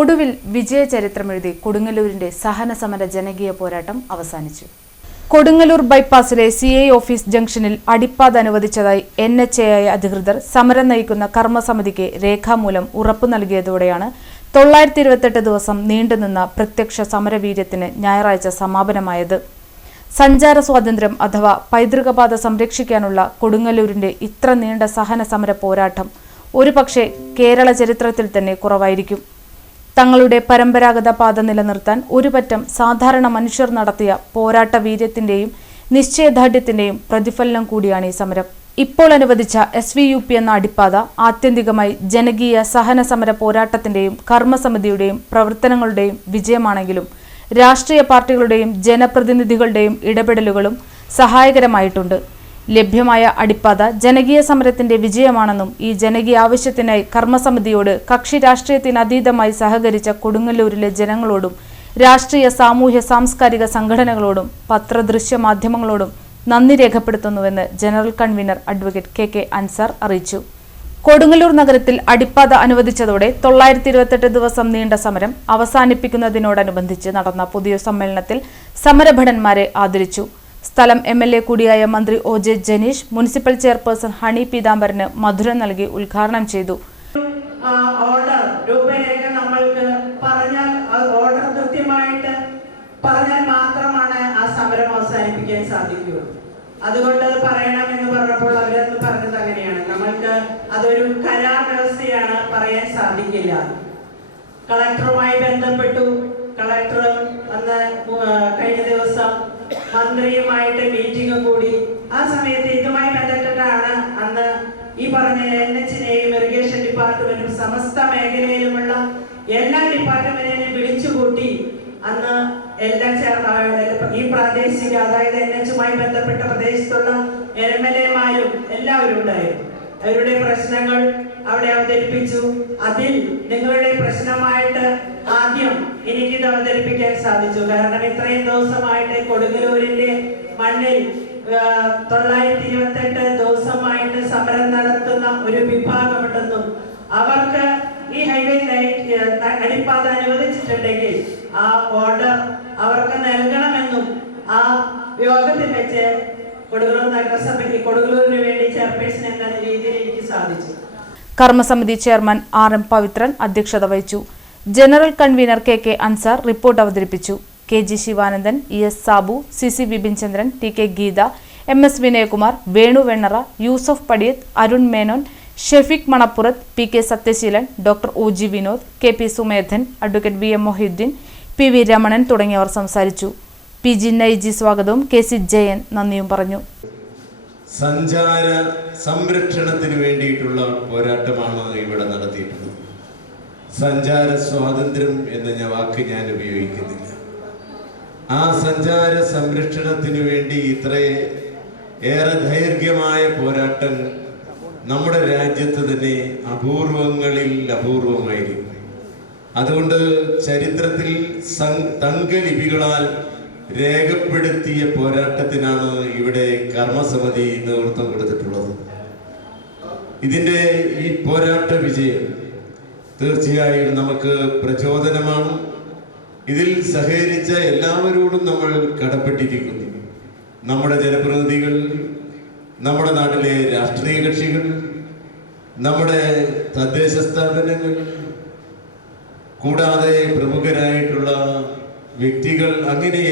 ഒടുവിൽ വിജയചരിത്രമെഴുതി കൊടുങ്ങല്ലൂരിന്റെ സഹനസമര ജനകീയ പോരാട്ടം അവസാനിച്ചു. കൊടുങ്ങല്ലൂർ ബൈപ്പാസിലെ CI ഓഫീസ് ജംഗ്ഷനിൽ അടിപ്പാത അനുവദിച്ചതായി NHAI അധികൃതർ സമരം നയിക്കുന്ന കർമ്മസമിതിക്ക് രേഖാമൂലം ഉറപ്പു നൽകിയതോടെയാണ് 928 ദിവസം നീണ്ടുനിന്ന പ്രത്യക്ഷ സമരവീര്യത്തിന് ഞായറാഴ്ച സമാപനമായത്. സഞ്ചാര സ്വാതന്ത്ര്യം അഥവാ പൈതൃകപാത സംരക്ഷിക്കാനുള്ള കൊടുങ്ങല്ലൂരിന്റെ ഇത്ര നീണ്ട സഹന സമര പോരാട്ടം ഒരുപക്ഷെ കേരള ചരിത്രത്തിൽ തന്നെ കുറവായിരിക്കും. തങ്ങളുടെ പരമ്പരാഗത പാത നിലനിർത്താൻ ഒരുപറ്റം സാധാരണ മനുഷ്യർ നടത്തിയ പോരാട്ട വീര്യത്തിന്റെയും നിശ്ചയദാർഢ്യത്തിന്റെയും പ്രതിഫലനം കൂടിയാണ് ഈ സമരം. ഇപ്പോൾ അനുവദിച്ച SVUP എന്ന അടിപ്പാത ആത്യന്തികമായി ജനകീയ സഹന സമര പോരാട്ടത്തിന്റെയും കർമ്മസമിതിയുടെയും പ്രവർത്തനങ്ങളുടെയും വിജയമാണെങ്കിലും രാഷ്ട്രീയ പാർട്ടികളുടെയും ജനപ്രതിനിധികളുടെയും ഇടപെടലുകളും സഹായകരമായിട്ടുണ്ട്. ലഭ്യമായ അടിപ്പാത ജനകീയ സമരത്തിന്റെ വിജയമാണെന്നും ഈ ജനകീയ ആവശ്യത്തിനായി കർമ്മസമിതിയോട് കക്ഷി രാഷ്ട്രീയത്തിനതീതമായി സഹകരിച്ച കൊടുങ്ങല്ലൂരിലെ ജനങ്ങളോടും രാഷ്ട്രീയ സാമൂഹ്യ സാംസ്കാരിക സംഘടനകളോടും പത്രദൃശ്യ മാധ്യമങ്ങളോടും നന്ദി രേഖപ്പെടുത്തുന്നുവെന്ന് general convener advocate KK Ansar അറിയിച്ചു. കൊടുങ്ങല്ലൂർ നഗരത്തിൽ അടിപ്പാത അനുവദിച്ചതോടെ 928 ദിവസം നീണ്ട സമരം അവസാനിപ്പിക്കുന്നതിനോടനുബന്ധിച്ച് നടന്ന പൊതുസമ്മേളനത്തിൽ സമരഭടന്മാരെ ആദരിച്ചു. സ്ഥലം MLA കൂടിയായ മന്ത്രി OJ Janeesh municipal chairperson honey Peethambaran മധുരം നൽകി ഉദ്ഘാടനം ചെയ്തു. അതുകൊണ്ട് അത് പറയണം എന്ന് പറഞ്ഞപ്പോൾ അവരത് പറഞ്ഞത് അങ്ങനെയാണ്. നമ്മൾക്ക് അതൊരു കരാർ വ്യവസ്ഥയാണ്, പറയാൻ സാധിക്കില്ല. കളക്ടറുമായി ബന്ധപ്പെട്ടു. കളക്ടർ അന്ന് കഴിഞ്ഞ ദിവസം മന്ത്രിയുമായിട്ട് മീറ്റിംഗ് കൂടി. ആ സമയത്ത് ഇതുമായി ബന്ധപ്പെട്ടാണ് അന്ന് ഈ പറഞ്ഞ NHനെയും ഇറിഗേഷൻ ഡിപ്പാർട്ട്മെന്റും സമസ്ത മേഖലയിലുമുള്ള എല്ലാ ഡിപ്പാർട്ട്മെന്റിനെയും വിളിച്ചുകൂട്ടി അന്ന് എല്ലാം ഈ പ്രാദേശിക, അതായത് NHുമായി ബന്ധപ്പെട്ട പ്രദേശത്തുള്ള MLAമാരും എല്ലാവരും ഉണ്ടായിരുന്നു. അവരുടെ പ്രശ്നങ്ങൾ അവിടെ അവതരിപ്പിച്ചു. അതിൽ നിങ്ങളുടെ പ്രശ്നമായിട്ട് ആദ്യം എനിക്കിത് അവതരിപ്പിക്കാൻ സാധിച്ചു. കാരണം ഇത്രയും ദിവസമായിട്ട് കൊടുങ്ങല്ലൂരിന്റെ മണ്ണിൽ 928 ദിവസമായിട്ട് സമരം നടത്തുന്ന ഒരു വിഭാഗമുണ്ടെന്നും അവർക്ക് ഈ ഹൈവേ അടിപ്പാത അനുവദിച്ചിട്ടുണ്ടെങ്കിൽ ആ ഓർഡർ അവർക്ക് നൽകണമെന്നും ആ യോഗത്തിൽ വെച്ച് കൊടുങ്ങല്ലൂർ നഗരസഭയ്ക്ക് കൊടുങ്ങല്ലൂരിന് വേണ്ടി ചെയർപേഴ്സൺ എന്ന രീതിയിൽ എനിക്ക് സാധിച്ചു. കർമ്മസമിതി ചെയർമാൻ RM പവിത്രൻ അധ്യക്ഷത വഹിച്ചു. General convener KK Ansar report അവതരിപ്പിച്ചു. KG Sivanandan, ES Sabu, CC Vipinchandran, TK Geetha, MS Vinayakumar, Venu Vennara, Yusuf Padiyath, Arun Menon, Shefeeq Manappurath, PK Sathyaseelan, doctor OG Vinod, KP Sumedhan, advocate VM Moheedeen, PV Ramanan തുടങ്ങിയവർ സംസാരിച്ചു. PG നൈജി സ്വാഗതവും KC ജയൻ നന്ദിയും പറഞ്ഞു. സഞ്ചാര സംരക്ഷണത്തിന് വേണ്ടിയിട്ടുള്ള പോരാട്ടമാണ് ഇവിടെ നടത്തിയിട്ടുള്ളത്. സഞ്ചാര സ്വാതന്ത്ര്യം എന്ന വാക്ക് ഞാൻ ഉപയോഗിക്കുന്നില്ല. ആ സഞ്ചാര സംരക്ഷണത്തിന് വേണ്ടി ഇത്രയേറെ ദൈർഘ്യമായ പോരാട്ടം നമ്മുടെ രാജ്യത്ത് തന്നെ അപൂർവങ്ങളിൽ അപൂർവമായിരിക്കും. അതുകൊണ്ട് ചരിത്രത്തിൽ തങ്കലിപികളാൽ രേഖപ്പെടുത്തിയ പോരാട്ടത്തിനാണ് ഇവിടെ കർമ്മസമിതി നേതൃത്വം കൊടുത്തിട്ടുള്ളത്. ഇതിൻ്റെ ഈ പോരാട്ട വിജയം തീർച്ചയായും നമുക്ക് പ്രചോദനമാണ്. ഇതിൽ സഹകരിച്ച എല്ലാവരോടും നമ്മൾ കടപ്പെട്ടിരിക്കുന്നു. നമ്മുടെ ജനപ്രതിനിധികൾ, നമ്മുടെ നാട്ടിലെ രാഷ്ട്രീയ കക്ഷികൾ, നമ്മുടെ തദ്ദേശ സ്ഥാപനങ്ങൾ, കൂടാതെ പ്രമുഖരായിട്ടുള്ള വ്യക്തികൾ, അങ്ങനെ